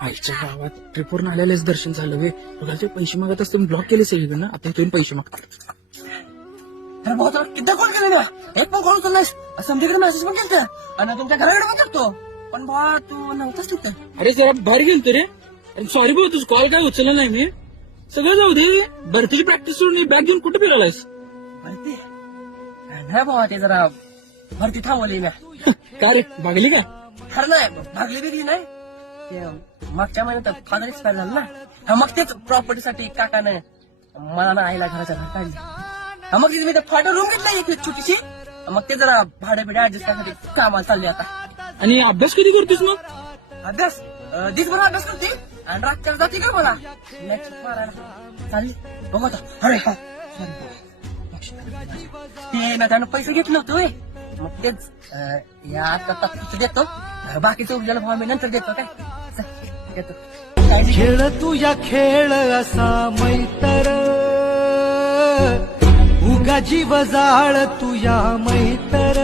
आईच्या गावात ट्रिपवरून आलेलेच दर्शन झालं वे बघा ते पैसे मागत असते ब्लॉक केले सगळीकडनं आता इथून पैसे मागतात. अरे भाऊ तुला किती कॉल केले ना एक पण कॉल उचललास समधीकडे मेसेज पण केलता आणि तुमच्या घराकडे पण करतो पण बा तू नव्हताच तिथं. अरे जरा बाहेर गेलतो रे सॉरी भाऊ तुझं कॉल काय उचलला नाही मी सगळं जाऊ दे भरतीची प्रॅक्टिस सोडून बॅग घेऊन कुठे फिरायलायस. भरती नाही भावा ते जरा भरती थांबवली ना. का रे भागली का. खरं नाही भागली बिगली नाही ते मागच्या महिन्यात फादर एक्सपायर झालं ना हा मग तेच प्रॉपर्टीसाठी काकानं मला ना आईला घराच्या बाहेर काढली. हा मग तिथे मी फाटो रूम घेतला एक छोटीशी मग ते जरा भाडे बिडे ऍडजस्ट करण्यासाठी कामाला चालले आता. आणि अभ्यास कधी करतोस मग. अभ्यास दिसभर अभ्यास करते आणि रातच्या जाते का मला लॅपटॉप मारायला चालली बघ आता. अरे हा ते ना त्यानं पैसे घेतले होते होय. मग तेच या आता देतो बाकीचं उद्याला भाव मी नंतर देतो काय चल, देतो. काळजी घे. खेळ तुझ्या खेळ असा मैतर उगा जीव जाळ तुझ्या मैतर